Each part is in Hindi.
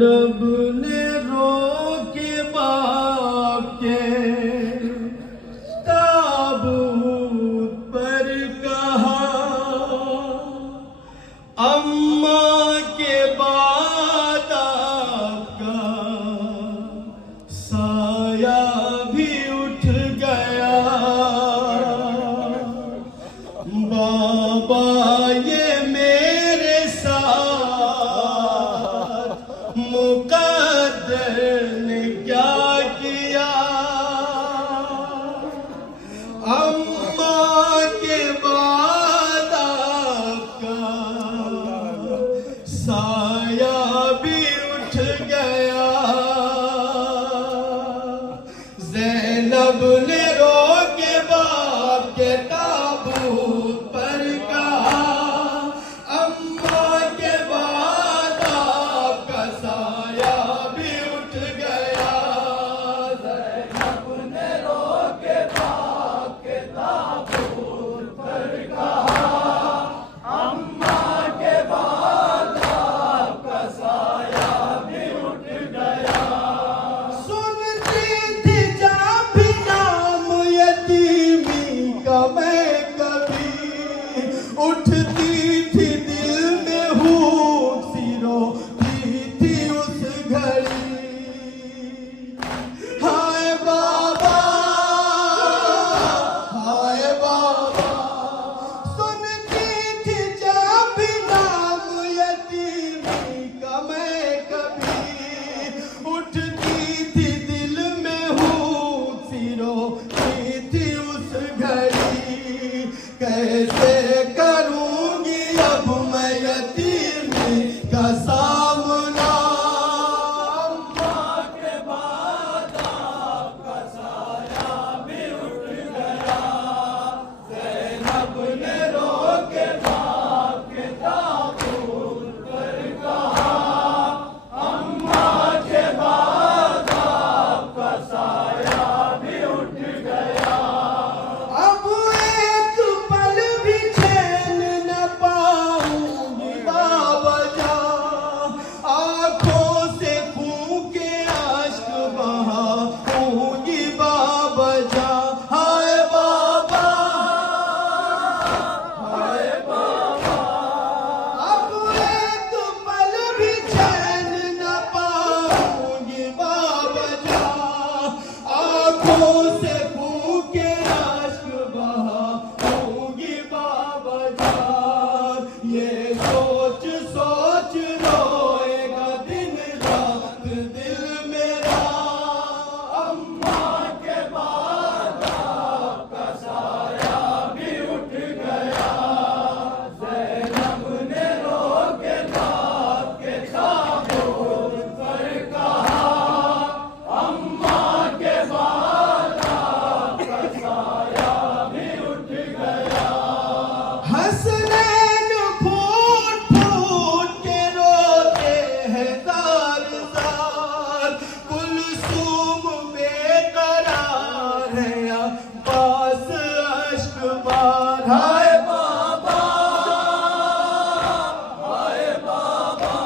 जैनब ने रोके बाप के ताबूत पर कहा, अम्मा के बाद आपका साया भी उठ गया। बाबा ये मेरे साथ मुक़द्दर ने क्या किया। अम्मा के बाद आपका साया भी उठ गया। ज़ैनब ने रोके बाप के ताबूत पर कहा, अम्मा के बाद आपका साया भी उठ गया। ज़ैनब ने रोके बाप के ताबूत पर कहा, अम्मा के बाद आपका साया भी उठ गया। सुनती थी जब भी नाम यतीमी का मैं कभी, उठती थी दिल में हूँ सिरोती थी उस घड़ी। हाय बाबा, हाय बाबा, सुनती थी जब भी नाम यतीमी का मैं कभी, उठती थी दिल में हूँ सिरोती थी उस घड़ी। कैसे करूंगी अब मैं यतीमी का सामना। अम्मा के बाद आपका साया भी उठ गया। ज़ैनब ने रोके बाप के ताबूत पर कहा, अम्मा के बाद आपका साया भी उठ गया। अब एक पल भी चैन न पाऊंगी बाबा जान, आंखों से फूके अश्क बहाऊंगी बाबा जान। हाय बाबा, हाय बाबा, अब एक पल भी चैन न पाऊंगी बाबा जान, आंखों से फूके अश्क बहाऊंगी बाबा जान। ये सोच सोच रोएगा दिन रात दिल मेरा। अम्मा के बाद आपका साया भी उठ गया। ज़ैनब ने रोके बाप के ताबूत पर कहा, अम्मा के बाद आपका साया भी उठ गया। हसनैन फूट फूट के रोते हैं ज़ार ज़ार, कुलसूम बेकरार है अब्बास अश्क बार। हाय बाबा, हाय बाबा,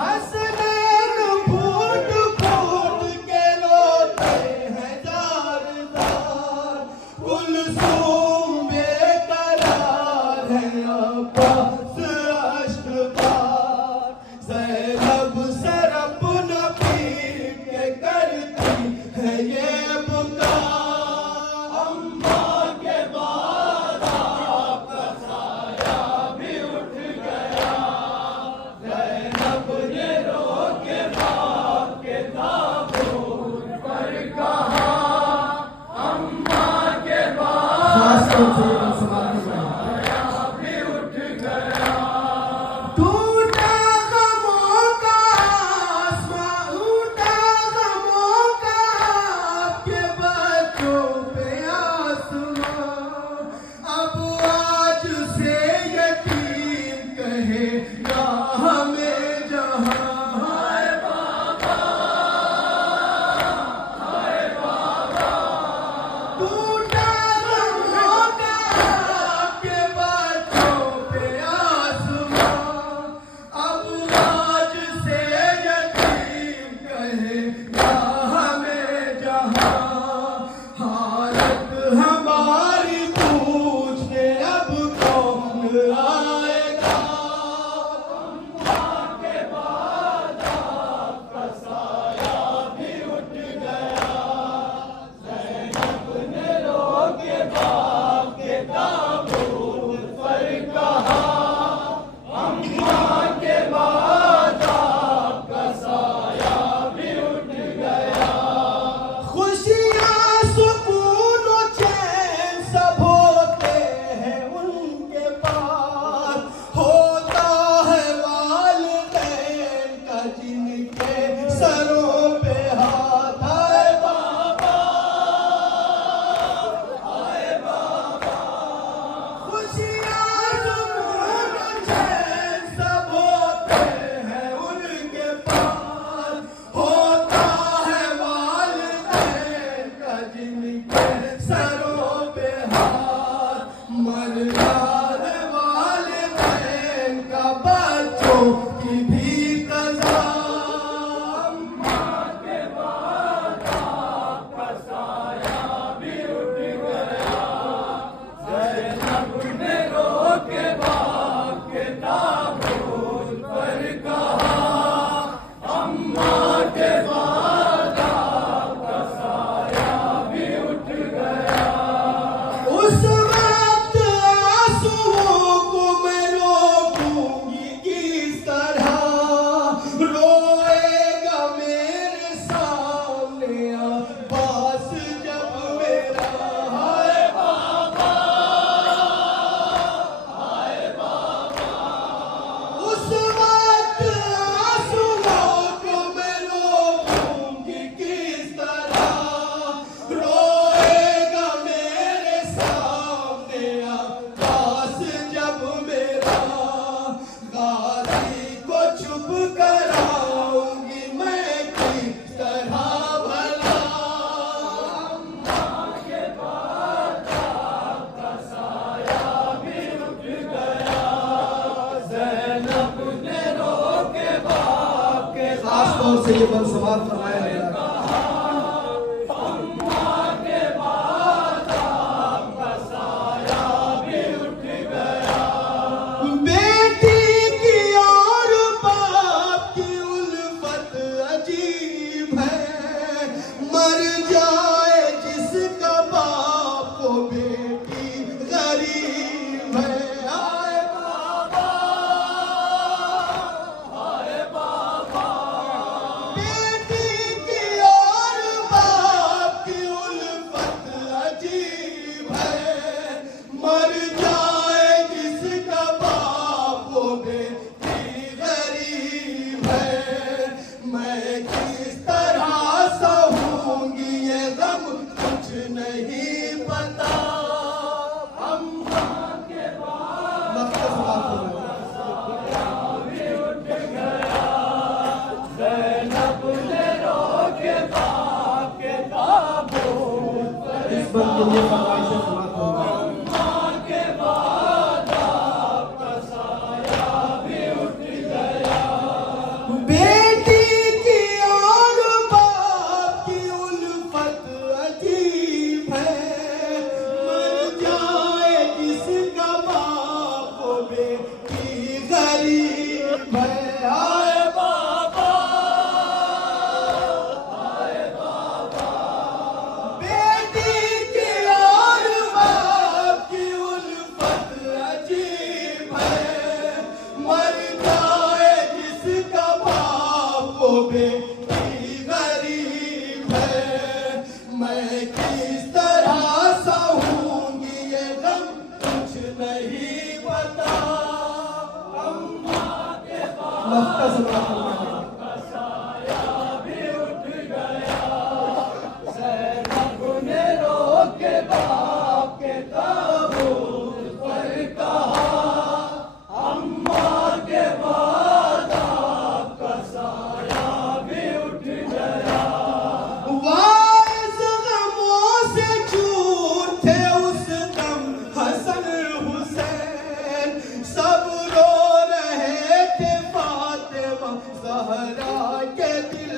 हसनैन फूट फूट के रोते हैं ज़ार ज़ार, कुलसूम बेकरार है अब्बास अश्क बार। ज़ैनब सर अपना पीट के करती है ये पुकार, अम्मा के बाद आपका साया भी उठ गया। ज़ैनब ने रोके बाप के ताबूत पर कहा, अम्मा के बाद साया भी उठ गया। टूटा गमों का आसमां, टूटा गमों का आपके बच्चों पे आसमां। अब आज से यतीम कहेगा हमें जहां। हाय बाबा, हाय बाबा, टूटा गमों का सरों पे हाथ। आए खुशियाँ सुकून चैन सब होते हैं उनके पास, होता है वालिदैन का जिनके सरों पे हाथ। मर याद वालिदैन का बच्चों की भी कज़ा। उस वक्त आंसुओं को मैं रोकूंगी किस तरह, रोएगा मेरे सामने अब्बास जब मेरा। हाय बाबा, हाय बाबा। उस वक्त आंसुओं को मैं रोकूंगी किस तरह, रोएगा मेरे सामने अब्बास जब मेरा। गाजी को चुप कराऊंगी मैं किस तरह भला। खास तौर से ये बंद समाप्त फरमाया गया। बेटी की और बाप की उल्फत अजीब है, मर जाए जिसका बाप को बेटी गरीब है। आए बाबा, आए बाबा। बेटी की और बाप की उल्फत अजीब है, मर जाए जिसका बाप वो बेटी गरीब है। मैं किस तरह सहूंगी ये गम कुछ नहीं पता। अम्मा के बाद इस बंद के लिए फरमाइश समाप्त होगा। बेटी की और बाप की उल्फत अजीब है, मर जाए जिसका बाप वो बेटी गरीब है। आए बाबा, आए बाबा। बेटी की और बाप की उल्फत अजीब है, मर जाए जिसका बाप वो बेटी गरीब है। मैं किस तरह सहूंगी ये गम कुछ नहीं पता। अम्मा के बाद वाइस गमों से चूर थे उस दम हसन हुसैन, सब रो रहे थे फातिमा ज़हरा के दिल